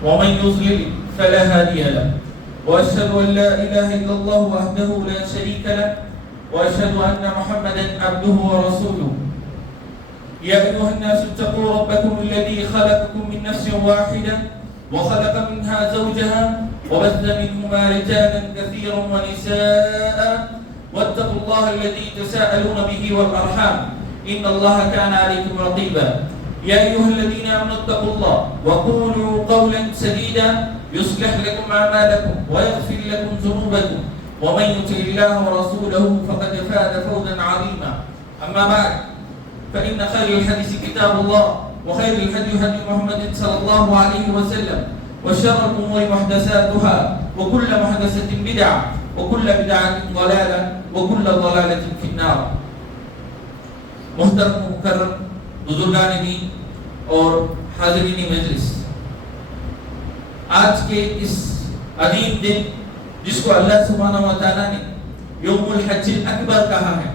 ومن يضلل فلا هادي له وأشهد أن لا إله إلا الله وحده لا شريك له وأشهد أن محمدا عبده ورسوله. يا أيها الناس اتقوا ربكم الذي خلقكم من نفس واحدة وخلق منها زوجها وبث منهما رجالا كثيرا ونساء واتقوا الله الذي تساءلون به والأرحام إن الله كان عليكم رقيبا. يا أيها الذين آمنوا اتقوا الله وقولوا قولا سديدا يصلح لكم أعمالكم ويغفر لكم ذنوبكم ومن يطع الله ورسوله فقد فاز فوزا عظيما. أما بعد فإن خير الحديث كتاب الله وخير الهدي هدي محمد صلى الله عليه وسلم وشر الأمور محدثاتها وكل محدثة بدعة وكل بدعة ضلالة وكل ضلالة في النار. محترم مکرم بزرگان دین اور حاضرین مجلس، آج کے اس عظیم دن جس کو اللہ سبحانہ و تعالیٰ نے یوم الحج الاکبر کہا ہے،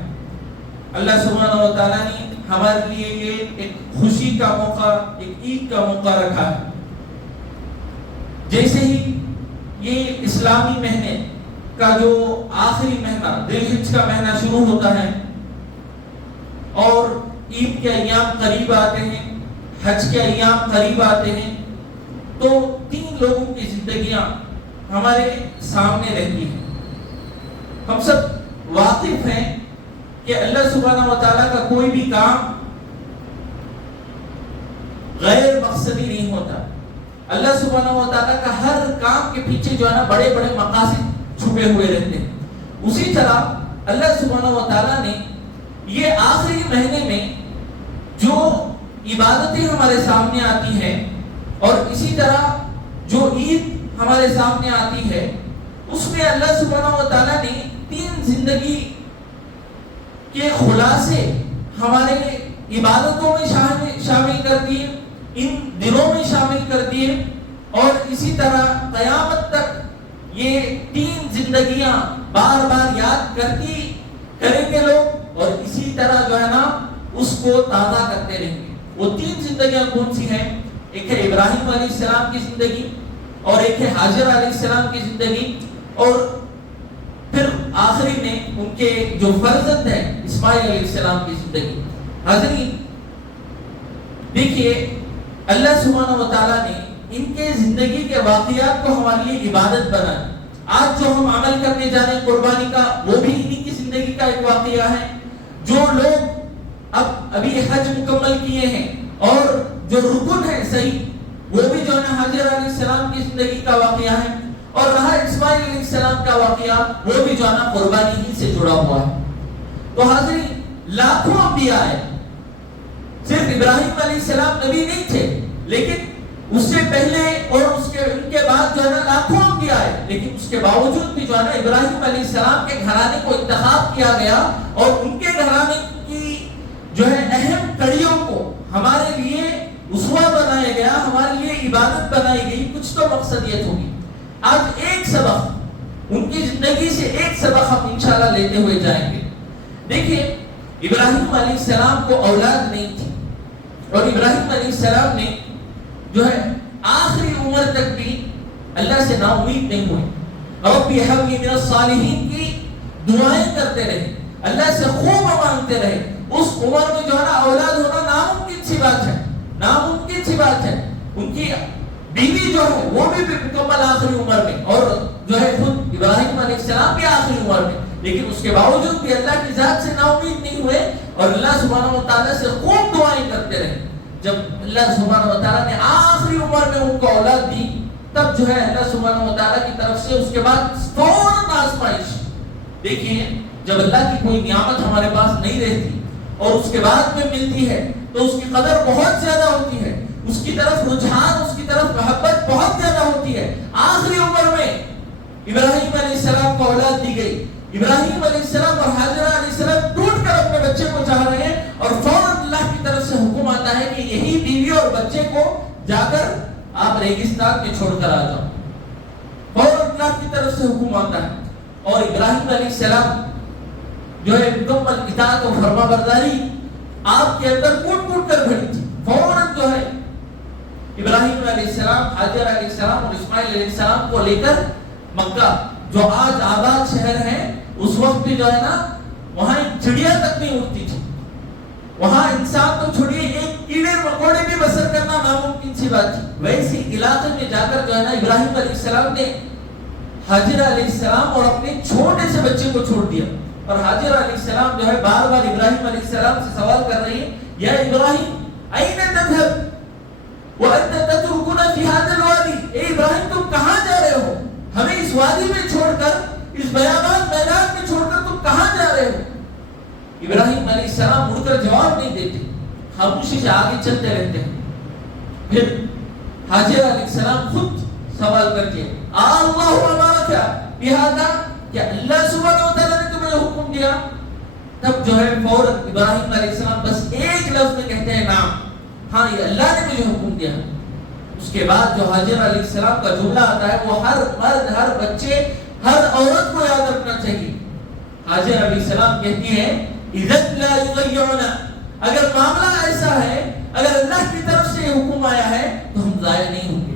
اللہ سبحانہ و تعالیٰ نے ہمارے لیے یہ ایک خوشی کا موقع، ایک عید کا موقع رکھا ہے. جیسے ہی یہ اسلامی مہینے کا جو آخری مہینہ ذی الحجہ کا مہینہ شروع ہوتا ہے اور عید کے ایام قریب آتے ہیں، حج کے ایام قریب آتے ہیں، تو تین لوگوں کی زندگیاں ہمارے سامنے رہتی ہیں. ہم سب واقف ہیں کہ اللہ سبحانہ و تعالیٰ کا کوئی بھی کام غیر مقصدی نہیں ہوتا. اللہ سبحانہ و تعالیٰ کا ہر کام کے پیچھے جو ہے نا بڑے بڑے مقاصد چھپے ہوئے رہتے ہیں. اسی طرح اللہ سبحانہ و تعالیٰ نے یہ آخری مہینے میں جو عبادتیں ہمارے سامنے آتی ہیں اور اسی طرح جو عید ہمارے سامنے آتی ہے، اس میں اللہ سبحانہ و تعالیٰ نے تین زندگی کے خلاصے ہمارے عبادتوں میں شامل کر دیے، ان دنوں میں شامل کر دیے، اور اسی طرح قیامت تک یہ تین زندگیاں بار بار یاد کریں گے لوگ، اور اسی طرح جو ہے نا اس کو تازہ کرتے رہیں گے. وہ تین زندگیاں کون سی ہیں؟ ایک ہے ابراہیم علیہ السلام کی زندگی، اور ایک ہے حاجر علیہ السلام کی زندگی، اور پھر آخری میں ان کے جو فرزند ہیں اسماعیل علیہ السلام کی زندگی. حاضرین دیکھیے، اللہ سبحانہ و تعالیٰ نے ان کے زندگی کے واقعات کو ہمارے لیے عبادت بنایا. آج جو ہم عمل کرنے جا رہے ہیں قربانی کا، وہ بھی انہی کی زندگی کا ایک واقعہ ہے. جو لوگ ابھی حج مکمل کیے ہیں اور جو رکن ہے صحیح، وہ بھی جو ہے حاجر علیہ السلام کی زندگی کا واقعہ ہے، اور رہا اسماعیل علیہ السلام کا واقعہ، وہ بھی جو ہے نا قربانی ہی سے جڑا ہوا ہے. تو حاضرین لاکھوں انبیاء ہیں، صرف ابراہیم علیہ السلام نبی نہیں تھے، لیکن اس سے پہلے اور ان کے بعد جو ہے نا لاکھوں انبیاء ہیں، لیکن اس کے باوجود بھی جو ہے نا ابراہیم علیہ السلام کے گھرانے کو انتخاب کیا گیا، اور ان کے گھرانے کی جو ہے اہم کڑیوں کو ہمارے لیے اسوہ بنایا گیا، ہمارے لیے عبادت بنائی گئی. کچھ تو مقصدیت ہوگی. آج ایک سبق ان کی زندگی سے، ایک سبق ہم انشاءاللہ لیتے ہوئے جائیں گے. دیکھیں، ابراہیم علیہ السلام کو اولاد نہیں تھی، اور ابراہیم علیہ السلام نے جو ہے آخری عمر تک بھی اللہ سے نا امید نہیں ہوئے. رب ہب لی من الصالحین کی دعائیں کرتے رہے، اللہ سے خوب مانگتے رہے. اس عمر میں جو ہے نا اولاد ہونا ناممکن سی بات ہے، ناممکن سی بات ہے. ان کی بیوی جو ہے وہ بھی مکمل آخری عمر میں، اور جو ہے خود ابراہیم علیہ السلام بھی آخری عمر میں، لیکن اس کے باوجود بھی اللہ کی ذات سے نا امید نہیں ہوئے، اور اللہ سبحانہ و تعالیٰ سے خوب دعائیں کرتے رہے. جب اللہ سبحانہ و تعالیٰ نے آخری عمر میں ان کو اولاد دی، تب جو ہے اللہ سبحانہ و تعالیٰ کی طرف سے اس کے بعد فوراً آزمائش. دیکھیے، جب اللہ کی کوئی نعمت ہمارے پاس نہیں رہتی اور اس کے بعد میں ملتی ہے تو اس کی قدر بہت زیادہ ہوتی ہے، اس کی طرف رجحان، اس کی طرف محبت بہت زیادہ ہوتی ہے. آخری عمر میں ابراہیم علیہ السلام کو اولاد دی گئی. ابراہیم علیہ السلام اور حاجرہ علیہ السلام ٹوٹ کر اپنے بچے کو چاہ رہے ہیں، اور فوراً اللہ کی طرف سے حکم آتا ہے کہ یہی بیوی اور بچے کو جا کر آپ ریگستان میں چھوڑ کر آ جاؤ. فوراً اللہ کی طرف سے حکم آتا ہے، اور ابراہیم علیہ السلام جو ہے مکمل اطاعت و فرما برداری آپ کے اندر کوٹ کوٹ کر بھری تھی. فوراً جو ہے ابراہیم علیہ السلام، حاجر علیہ السلام اور اسماعیل علیہ السلام کو لے کر مکہ جو آج آباد شہر ہے، اس وقت بھی جو ہے نا وہاں ایک چڑیا تک نہیں اڑتی تھی. وہاں انسان تو چھوڑیے ایک کیڑے مکوڑے بھی بسر کرنا ناممکن سی بات تھی. ویسے علاقے میں جا کر جو ہے نا ابراہیم علیہ السلام نے حاجر علیہ السلام اور اپنے چھوٹے سے بچے کو چھوڑ دیا. اور حاجر علیہ السلام جو ہے بار بار ابراہیم علیہ السلام سے سوال کر رہی ہے، یا ابراہیم این تذهب وانت تتركنا في هذا الوادي، اے ابراہیم تم کہاں جا رہے ہو؟ ہمیں اس وادی میں چھوڑ کر، اس بیابان میدان میں چھوڑ کر تم کہاں جا رہے ہو؟ ابراہیم علیہ السلام مڑ کر جواب نہیں دیتے، خاموشی سے آگے چلتے رہتے ہیں. پھر حاجر علیہ السلام خود سوال کرتے ہیں، اللہ امرک بہذا، کہ اللہ سبحانہ و تعالیٰ نے تمہیں حکم دیا؟ تب جو ہے فوراً ابراہیم علیہ السلام بس ایک لفظ میں کہتے ہیں نعم، ہاں یہ اللہ نے مجھے حکم دیا. اس کے بعد جو حاجر علیہ السلام کا جملہ آتا ہے وہ ہر مرد، ہر بچے، ہر عورت کو یاد رکھنا چاہیے. حاجر علیہ السلام کہتی ہیں اذن لا یضیعنا، اگر معاملہ ایسا ہے، اگر اللہ کی طرف سے حکم آیا ہے تو ہم ضائع نہیں ہوں گے.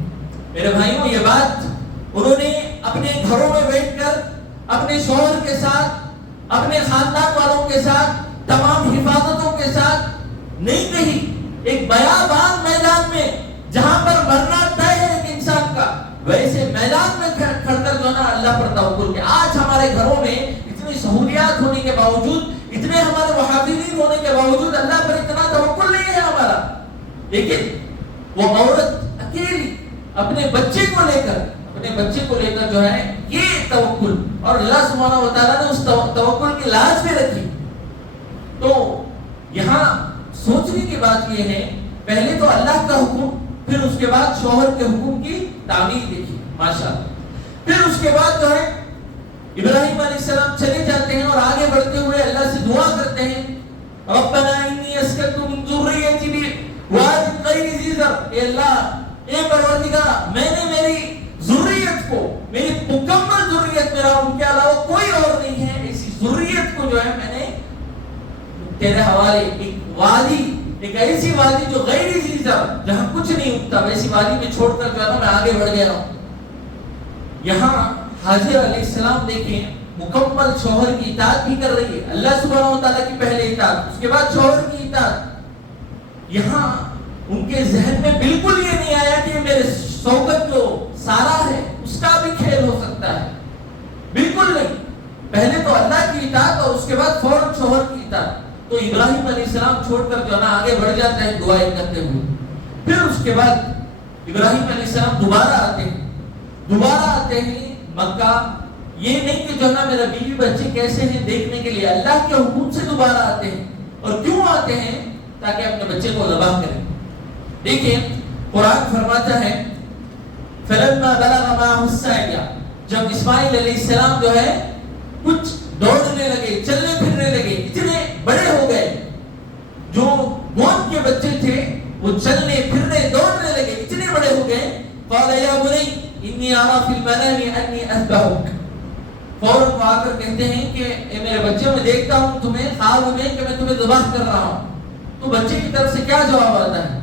میرے بھائیوں، یہ بات انہوں نے اپنے گھروں میں بیٹھ کر اپنے شوہر کے ساتھ، اپنے خاندان والوں کے ساتھ، تمام حفاظتوں کے ساتھ نہیں کہی. ایک بیابان میدان میں جہاں پر مرنا طے ہے ایک انسان کا، ویسے میدان میں کھڑ کر جو نا اللہ پر توکل کیا. آج ہمارے گھروں میں اتنی سہولیات ہونے کے باوجود، اتنے ہمارے محافظین ہونے کے باوجود اللہ پر اتنا توکل نہیں ہے ہمارا. لیکن وہ عورت اکیلی اپنے بچے کو لے کر جو ہے یہ توکل، اور اللہ سبحانہ و تعالیٰ نے اس توکل کی لاج بھی رکھی. تو یہاں سوچنے کی بات یہ ہے، پہلے تو اللہ کا حکم، پھر اس کے بعد شوہر کے حکم کی تعمیل دیکھیے ماشاءاللہ. پھر اس کے بعد جو ہے ابراہیم علیہ السلام چلے جاتے ہیں اور آگے بڑھتے ہوئے اللہ سے دعا کرتے ہیں، ربنا انی اسکنت من ذریتی بواد غیر ذی زرع، اے اللہ، اے پروردگار، میں نے میری ذریت کو، میری مکمل ذریت، میرا ان کے علاوہ کوئی اور نہیں ہے، ایسی ذریت کو جو ہے میں نے تیرے حوالے، ایک وادی، ایک ایسی وادی جو غیر ذی زرع، جہاں کچھ نہیں اگتا، ویسی وادی میں چھوڑ کر جو ہے میں آگے بڑھ گیا ہوں. یہاں حاجر علیہ السلام دیکھیں مکمل شوہر کی اطاعت بھی کر رہی ہے، اللہ سبحانہ و تعالیٰ کی پہلے اطاعت، اس کے بعد شوہر کی اطاعت. یہاں ان کے ذہن میں بالکل یہ نہیں آیا کہ میرے شوکت جو سارا ہے اس کا بھی کھیل ہو سکتا ہے، بالکل نہیں. پہلے تو اللہ کی اطاعت اور اس کے بعد فوراً شوہر کی اطاعت. تو ابراہیم علیہ السلام چھوڑ کر جو نا آگے بڑھ جاتے ہیں دعائیں کرتے ہوئے. پھر اس کے بعد ابراہیم علیہ السلام دوبارہ آتے ہیں مکہ. یہ نہیں کہ جو نا میرا بیوی بچے کیسے ہیں دیکھنے کے لیے، اللہ کے حکم سے دوبارہ آتے ہیں. اور کیوں آتے ہیں؟ تاکہ اپنے بچے کو ذبح کریں. دیکھیں قرآن فرماتا ہے فلما بلغ معه السعي، جب اسماعیل علیہ السلام جو ہے کچھ دوڑنے لگے، چلنے پھرنے لگے، اتنے بڑے ہو گئے، جو گود کے بچے تھے وہ چلنے پھرنے دوڑنے لگے، اتنے بڑے ہو گئے. قال یا بنی انی ارى في المنام انی اذبحک، فوراً وہ آ کر کہتے ہیں کہ اے میرے بچے، میں دیکھتا ہوں تمہیں خواب میں کہ میں تمہیں ذبح کر رہا ہوں. تو بچے کی طرف سے کیا جواب آتا ہے؟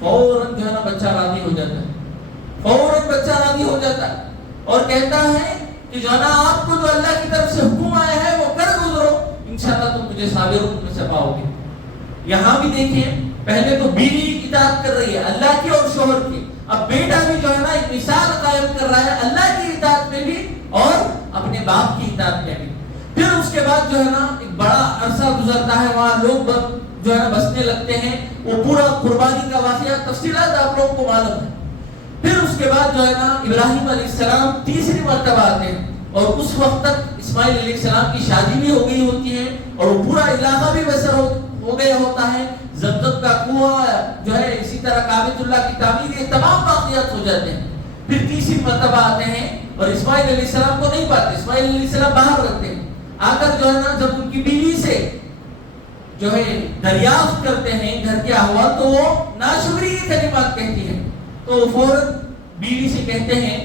فوراً جو ہے نا بچہ راضی ہو جاتا ہے، فوراً بچہ راضی ہو جاتا ہے اور کہتا ہے کہ جو ہے نا آپ کو جو اللہ کی طرف سے حکم آیا ہے وہ کر گزرو، انشاءاللہ تم مجھے صابروں میں سے پاؤ گے. یہاں بھی دیکھیں پہلے تو بیوی اطاعت کر رہی ہے اللہ کی اور شوہر کی، اب بیٹا بھی جو ہے نا ایک مثال قائم کر رہا ہے اللہ کی اطاعت میں بھی اور اپنے باپ کی اطاعت میں بھی. پھر اس کے بعد جو ہے نا ایک بڑا عرصہ گزرتا ہے، وہاں لوگ جو ہے نا بسنے لگتے ہیں. وہ پورا قربانی کا واقعہ تفصیلات آپ لوگوں کو معلوم ہے. پھر اس کے بعد جو ہے نا ابراہیم علیہ السلام تیسری مرتبہ آتے ہیں اور اس وقت تک اسماعیل علیہ السلام کی شادی بھی ہو گئی ہوتی ہے اور وہ پورا علاقہ بھی بسر ہو گیا ہوتا ہے. زمزم کا کنواں جو ہے، اسی طرح کعبۃ اللہ کی تعمیر، یہ تمام واقعات ہو جاتے ہیں. پھر تیسری مرتبہ آتے ہیں اور اسماعیل علیہ السلام کو نہیں پاتے، اسماعیل علیہ السلام باہر رکھتے ہیں. آ کر جو ہے نا جب ان کی بیوی سے جو ہے دریافت کرتے ہیں گھر کے احوال، تو وہ ناشکری کی کلمات کہتی ہے. تو وہ فوراً بیوی سے کہتے ہیں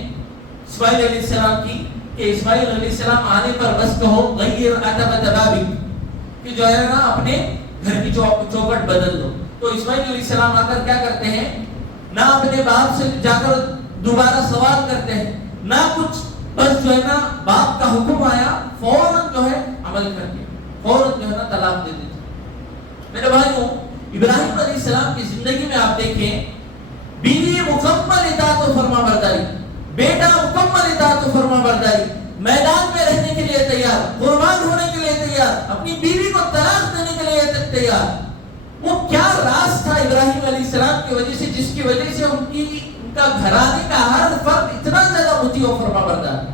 اسماعیل علیہ السلام کی کہ اسماعیل علیہ السلام آنے پر بس کہو غیر عتبۃ بابک، کہ جو ہے نا اپنے گھر کی چوکٹ بدل دو. تو اسماعیل علیہ السلام آ کر کیا کرتے ہیں؟ نہ اپنے باپ سے جا کر دوبارہ سوال کرتے ہیں نہ کچھ، بس جو ہے نا باپ کا حکم آیا فوراً جو ہے عمل کر کے فوراً جو ہے نا طلاق دے دیتے۔ میرے بھائیوں، ابراہیم علیہ السلام کی زندگی میں آپ دیکھیں، بیوی مکمل اطاعت و فرما برداری، بیٹا مکمل اطاعت و فرما برداری، میدان میں رہنے کے لیے تیار، قربان ہونے کے لیے تیار، اپنی بیوی کو طلاق دینے کے لیے تیار۔ وہ کیا راز تھا ابراہیم علیہ السلام کی وجہ سے، جس کی وجہ سے ان کا گھرانے کا ہر فرد اتنا زیادہ مطیع و فرما بردار؟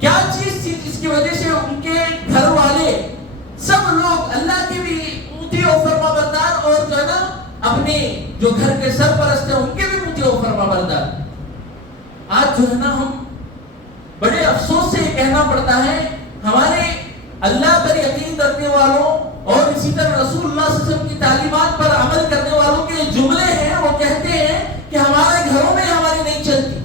کیا چیز تھی جس کی وجہ سے ان کے گھر والے سب لوگ اللہ کے بھی مطیع و فرما بردار اور جو ہے نا اپنے جو گھر کے سرپرست ہیں ان کے بھی مطیع و فرما بردار؟ آج جو ہے نا ہم بڑے افسوس سے یہ کہنا پڑتا ہے، ہمارے اللہ پر یقین رکھنے والوں اور اسی طرح رسول اللہ صلی اللہ علیہ وسلم کی تعلیمات پر عمل کرنے والوں کے جملے ہیں، وہ کہتے ہیں کہ ہمارے گھروں میں ہماری نہیں چلتی،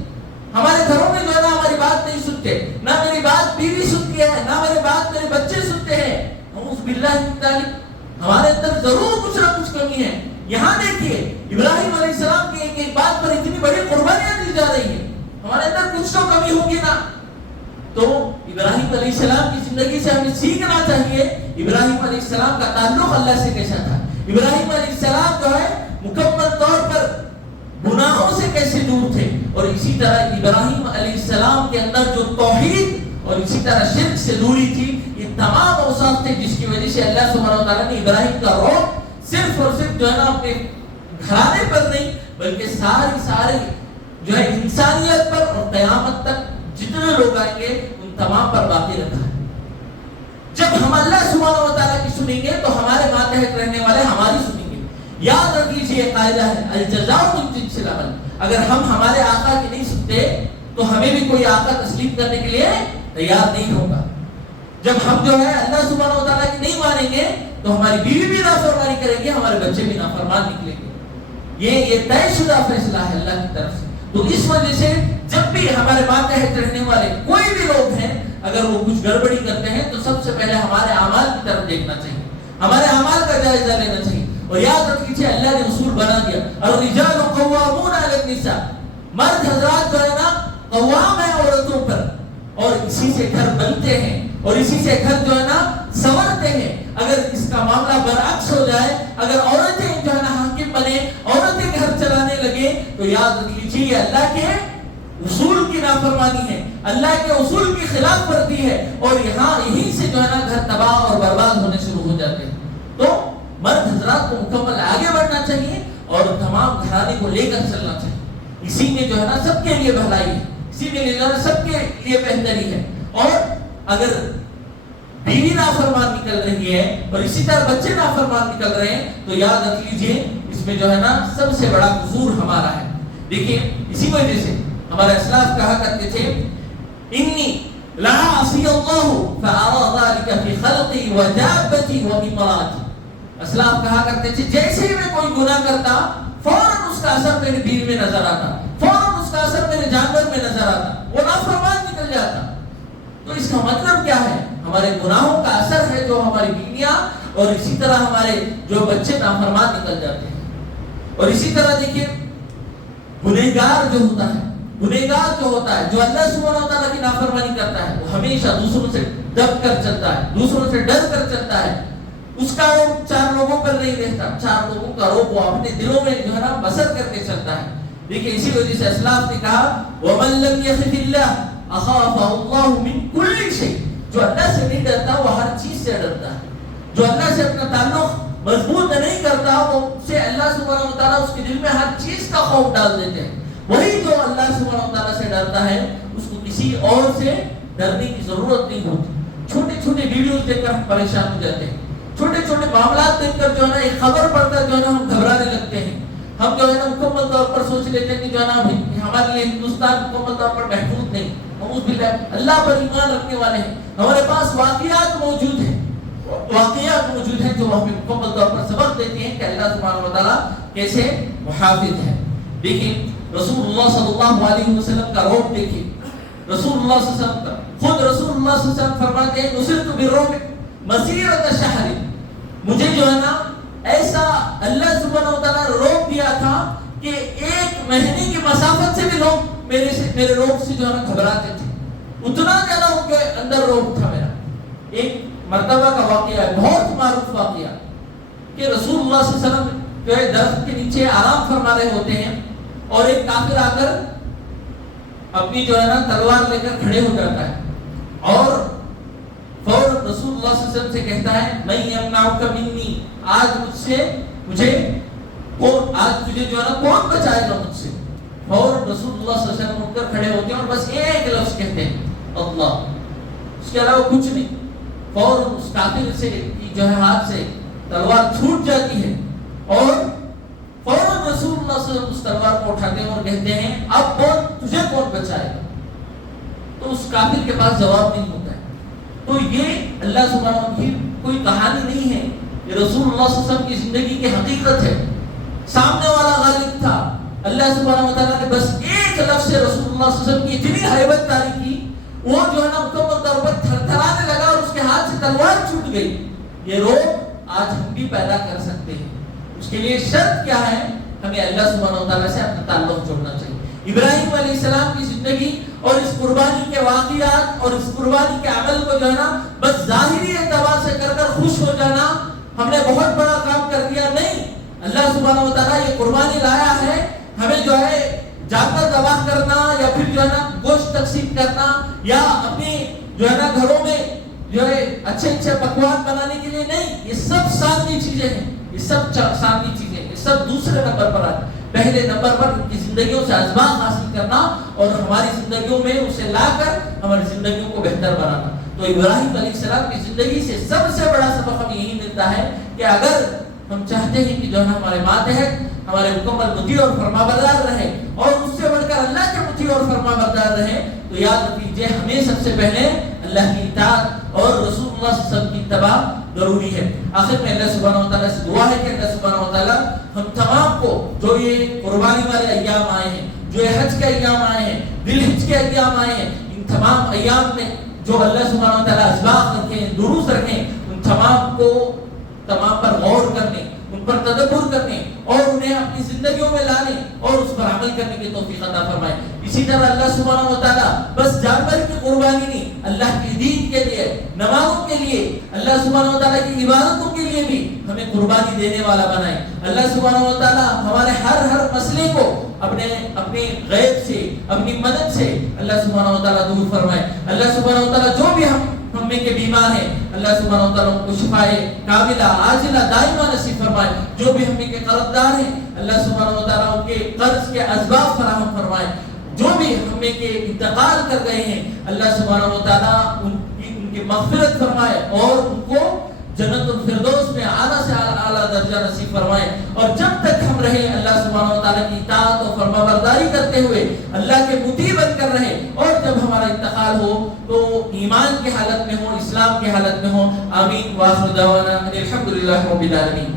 ہمارے گھروں میں جو ہے نا ہماری بات نہیں سنتے، نہ میری بات بیوی سنتی ہے، نہ میری بات میرے بچے سنتے ہیں۔ اعوذ باللہ من ذالک، ہمارے اندر ضرور کچھ نہ کچھ کمی ہے۔ یہاں دیکھیے ابراہیم علیہ السلام کی ایک بات پر اتنی بڑی قربانیاں دی جا رہی ہیں، ہمارے اندر کچھ تو کمی ہوگی نا۔ تو ابراہیم علیہ السلام کی زندگی سے ہمیں سیکھنا چاہیے ابراہیم علیہ السلام کا تعلق اللہ سے کیسا تھا۔ ابراہیم علیہ السلام جو ہے مکمل طور پر گناہوں سے کیسے دور تھے، اور اسی طرح ابراہیم علیہ السلام کے اندر جو توحید اور اسی طرح شرک سے دوری تھی، یہ تمام اوصاف تھے جس کی وجہ سے اللہ سبحانہ و تعالیٰ نے ابراہیم کا رعب صرف اور صرف جو ہے نا اپنے گھرانے پر نہیں بلکہ ساری جو ہے انسانیت پر اور قیامت تک جتنے لوگ آئیں گے ان تمام پر باقی رکھا ہے۔ جب ہم اللہ سبحانہ و تعالیٰ کی سنیں گے تو ہمارے ماتحت رہنے والے ہماری سنیں گے۔ یاد رکھ لیجیے یہ قاعدہ ہے، الجزاء من جنس العمل۔ اگر ہم ہمارے آقا کی نہیں سنتے تو ہمیں بھی کوئی آقا تسلیم کرنے کے لیے تیار نہیں ہوگا۔ جب ہم جو ہے اللہ سبحانہ و تعالیٰ کی نہیں مانیں گے تو ہماری بیوی بھی نافرمانی کریں گے، ہمارے بچے بھی نافرمان نکلیں گے۔ یہ طے شدہ فیصلہ ہے اللہ کی طرف سے۔ تو اس وجہ سے جب بھی ہمارے ماتحت رہنے والے کوئی بھی لوگ ہیں، اگر وہ کچھ گڑبڑی کرتے ہیں تو سب سے پہلے ہمارے اعمال کی طرف دیکھنا چاہیے، ہمارے اعمال کا جائزہ لینا چاہیے۔ اور یاد رکھ لیجیے اللہ نے اصول بنا دیا، الرجال قوامون علی النساء، مرد حضرات جو ہے نا قوام ہیں عورتوں پر، اور اسی سے گھر بنتے ہیں اور اسی سے گھر جو ہے نا سنورتے ہیں۔ اگر اس کا معاملہ برعکس ہو جائے، اگر عورتیں جو ہے نا حاکم بنے، عورتیں گھر چلانے لگے، تو یاد رکھ لیجیے یہ اللہ کے اصول کی نافرمانی ہے، اللہ کے اصول کی خلاف ورزی ہے، اور یہیں سے جو ہے نا گھر تباہ اور برباد ہونے شروع ہو جاتے ہیں۔ تو مرد حضرات کو مکمل آگے بڑھنا چاہیے اور تمام گھرانے کو لے کر چلنا چاہیے، اسی میں جو ہے نا سب کے لیے بھلائی ہے، اسی میں جو ہے سب کے لیے بہتری ہے۔ اور اگر بیوی نافرمان نکل رہی ہے اور اسی طرح بچے نافرمان نکل رہے ہیں تو یاد رکھ لیجئے اس میں جو ہے نا سب سے بڑا قصور ہمارا ہے۔ دیکھیں اسی وجہ سے ہمارے اسلاف کہا کرتے تھے، انی لا اعصی اللہ فارى ذلك في خلقی ودابتی وامراتی۔ اسلاف کہا کرتے تھے جیسے ہی میں کوئی گناہ کرتا فوراً اس کا اثر میرے بیوی میں نظر آتا، فوراً اس کا اثر میرے جانور میں نظر آتا، وہ نافرمان نکل جاتا۔ تو اس کا مطلب کیا ہے؟ ہمارے گناہوں کا اثر ہے جو ہماری بیویاں اور اسی طرح ہمارے جو بچے نافرمان نکل جاتے ہیں۔ اور اسی طرح دیکھیے گنہگار جو ہوتا ہے، گنہگار جو ہوتا ہے، جو اللہ سبحانہ وتعالیٰ کی نافرمانی کرتا ہے، وہ ہمیشہ دوسروں سے دب کر چلتا ہے، دوسروں سے ڈر کر چلتا ہے۔ اس کا روپ چار لوگوں پر نہیں رہتا، چار لوگوں کا روپ وہ اپنے دلوں میں جو ہے نا بسر کر کے چلتا ہے۔ دیکھیے اسی وجہ سے اسلاف نے کہا وَمَن لَمْ يَخِفِ اللَّهَ أَخَافَهُ اللَّهُ مِنْ كُلِّ شَيْءٍ۔ جو اللہ سے نہیں ڈرتا وہ ہر چیز سے ڈرتا ہے، جو اللہ سے اپنا تعلق مضبوط نہیں کرتا وہ سے اللہ سبحانہ وتعالیٰ اس کے دل میں ہر چیز کا خوف ڈال دیتے ہیں۔ وہی جو اللہ سبحانہ وتعالیٰ سے ڈرتا ہے اس کو کسی اور سے ڈرنے کی ضرورت نہیں ہوتی۔ چھوٹے چھوٹے ویڈیوز دیکھ کر ہم پریشان ہو جاتے ہیں، چھوٹے چھوٹے معاملات دیکھ کر جو ہے نا ایک خبر پڑھ کر جو ہے نا ہم گھبرانے لگتے ہیں۔ ہم جو ہے نا مکمل طور پر سوچ لیتے ہیں کہ جو ہے نا ہمارے لیے ہندوستان مکمل طور پر محفوظ نہیں، اللہ پر ایمان رکھنے والے ہیں، ہمارے پاس واقعات موجود ہیں جو ہمیں مکمل طور پر سبق دیتے ہیں کہ اللہ سبحانہ وتعالیٰ کیسے محافظ ہے۔ دیکھیں رسول اللہ صلی اللہ علیہ وسلم کا روپ دیکھیں، رسول اللہ صلی اللہ علیہ وسلم کا خود رسول اللہ صلی اللہ علیہ وسلم فرماتے ہیں نصرت بالرعب مسیرۃ شہر، مجھے جو ہے نا ایسا اللہ سبحانہ وتعالیٰ نے روک دیا تھا کہ 1 مہینے کی مسافت سے بھی لوگ میرے روگ سے جو ہے نا گھبراتے تھے، اتنا زیادہ ان کے اندر روگ تھا میرا۔ ایک مرتبہ کا واقعہ ہے، بہت معروف واقعہ، کہ رسول اللہ صلی اللہ علیہ وسلم جو ہے درخت کے نیچے آرام فرما رہے ہوتے ہیں اور ایک کافر آ کر اپنی جو ہے نا تلوار لے کر کھڑے ہو جاتا ہے اور فوراً رسول اللہ صلی اللہ علیہ وسلم سے کہتا ہے میں یمنعک منی، آج تجھے جو ہے نا کون بچائے گا مجھ سے؟ فوراً رسول اللہ صلی اللہ علیہ وسلم اٹھ کر کھڑے ہوتے ہیں اور بس ایک لفظ کہتے ہیں اللہ، اس کے علاوہ کچھ نہیں۔ فوراً اس کافر سے جو ہے ہاتھ سے تلوار چھوٹ جاتی ہے اور فوراً رسول اللہ صلی اللہ علیہ وسلم اس تلوار کو اٹھاتے ہیں اور کہتے ہیں اب بول تجھے کون بچائے گا؟ تو اس کافر کے پاس جواب نہیں ہوتا ہے۔ تو یہ اللہ سبحانہ وتعالیٰ کی کوئی کہانی نہیں ہے، یہ رسول اللہ صلی اللہ علیہ وسلم کی زندگی کی حقیقت ہے۔ سامنے والا غالب تھا، اللہ سبحانہ وتعالیٰ نے بس ایک لفظ سے رسول اللہ صلی اللہ علیہ وسلم کی اتنی ہیبت طاری کی، وہ جو ہے نا مکمل طور پر تھرتھرانے لگا اور اس کے ہاتھ سے تلوار چھوٹ گئی۔ یہ روگ آج ہم بھی پیدا کر سکتے ہیں، اس کے لیے شرط کیا ہے؟ ہمیں اللہ سبحانہ وتعالیٰ سے اپنا تعلق جوڑنا چاہیے۔ ابراہیم علیہ السلام کی زندگی اور اس قربانی کے واقعات اور اس قربانی کے عمل کو جو ہے نا بس ظاہری اعتبار سے کر خوش ہو جانا ہم نے بہت بڑا کام کر دیا، نہیں۔ اللہ سبحانہ وتعالیٰ یہ قربانی لایا ہے، ہمیں جو ہے جانور ذبح کرنا یا پھر جو ہے نا گوشت تقسیم کرنا یا اپنے جو ہے نا گھروں میں جو ہے اچھے پکوان بنانے کے لیے نہیں، یہ سب سامنے چیزیں ہیں، یہ سب سامنے چیزیں ہیں، یہ سب دوسرے نمبر پر آتے ہیں۔ پہلے نمبر پر ان کی زندگیوں سے اسباق حاصل کرنا اور ہماری زندگیوں میں اسے لا کر ہماری زندگیوں کو بہتر بنانا۔ تو ابراہیم علیہ السلام کی زندگی سے سب سے بڑا سبق ہمیں یہی ملتا ہے کہ اگر ہم چاہتے ہیں کہ جو ہے ہمارے ماتحت ہمارے مکمل مطیع اور فرمانبردار رہے اور اس سے بڑھ کر اللہ کے مطیع اور فرمانبردار رہے، تو یاد رکھیے ہمیں سب سے پہلے اللہ کی اطاعت اور رسول اللہ صلی اللہ علیہ وسلم کی اتباع ضروری ہے۔ آخر میں اللہ سبحانہ وتعالیٰ سے دعا ہے کہ اللہ سبحانہ وتعالیٰ ہم تمام کو جو یہ قربانی والے ایام آئے ہیں، جو یہ حج کے ایام آئے ہیں، ذی الحج کے ایام آئے ہیں، ان تمام ایام میں جو اللہ سبحانہ وتعالیٰ اسباق رکھیں، دروس رکھیں، ان تمام پر غور کرنے، ان پر تدبر کرنے اور انہیں اپنی زندگیوں میں لانے اور اس پر عمل کرنے کی توفیق عطا فرمائے۔ اسی طرح اللہ سبحانہ وتعالیٰ بس جانور کی قربانی نہیں، اللہ کی دین کے لیے، نمازوں کے لیے، اللہ سبحانہ وتعالیٰ کی عبادتوں کے لیے بھی ہمیں قربانی دینے والا بنائے۔ اللہ سبحانہ وتعالیٰ ہمارے ہر مسئلے کو اپنے غیب سے، اپنی مدد سے اللہ سبحانہ وتعالیٰ دور فرمائے۔ اللہ سبحانہ وتعالیٰ جو بھی ہم میں کے بیمار ہیں، اللہ سبحانہ وتعالیٰ ان کو شفائے کاملہ عاجلہ دائمہ نصیب فرمائے۔ جو بھی ہم میں کے قرض دار ہیں، اللہ سبحانہ وتعالیٰ ان کے قرض کے اسباب فراہم فرمائے۔ جو بھی ہم میں کے انتقال کر گئے ہیں، اللہ سبحانہ وتعالیٰ ان کی مغفرت فرمائے اور ان کو جنت الفردوس میں اعلیٰ سے اعلیٰ درجہ نصیب فرمائے۔ اور جب تک ہم رہے اللہ سبحانہ وتعالیٰ کی اطاعت اور فرمانبرداری کرتے ہوئے اللہ کے مطیع بن کر رہے، اور جب ہمارا انتقال ہو تو ایمان کی حالت میں ہو، اسلام کی حالت میں ہو۔ آمین۔ وآخر دعوانا الحمدللہ رب العالمین۔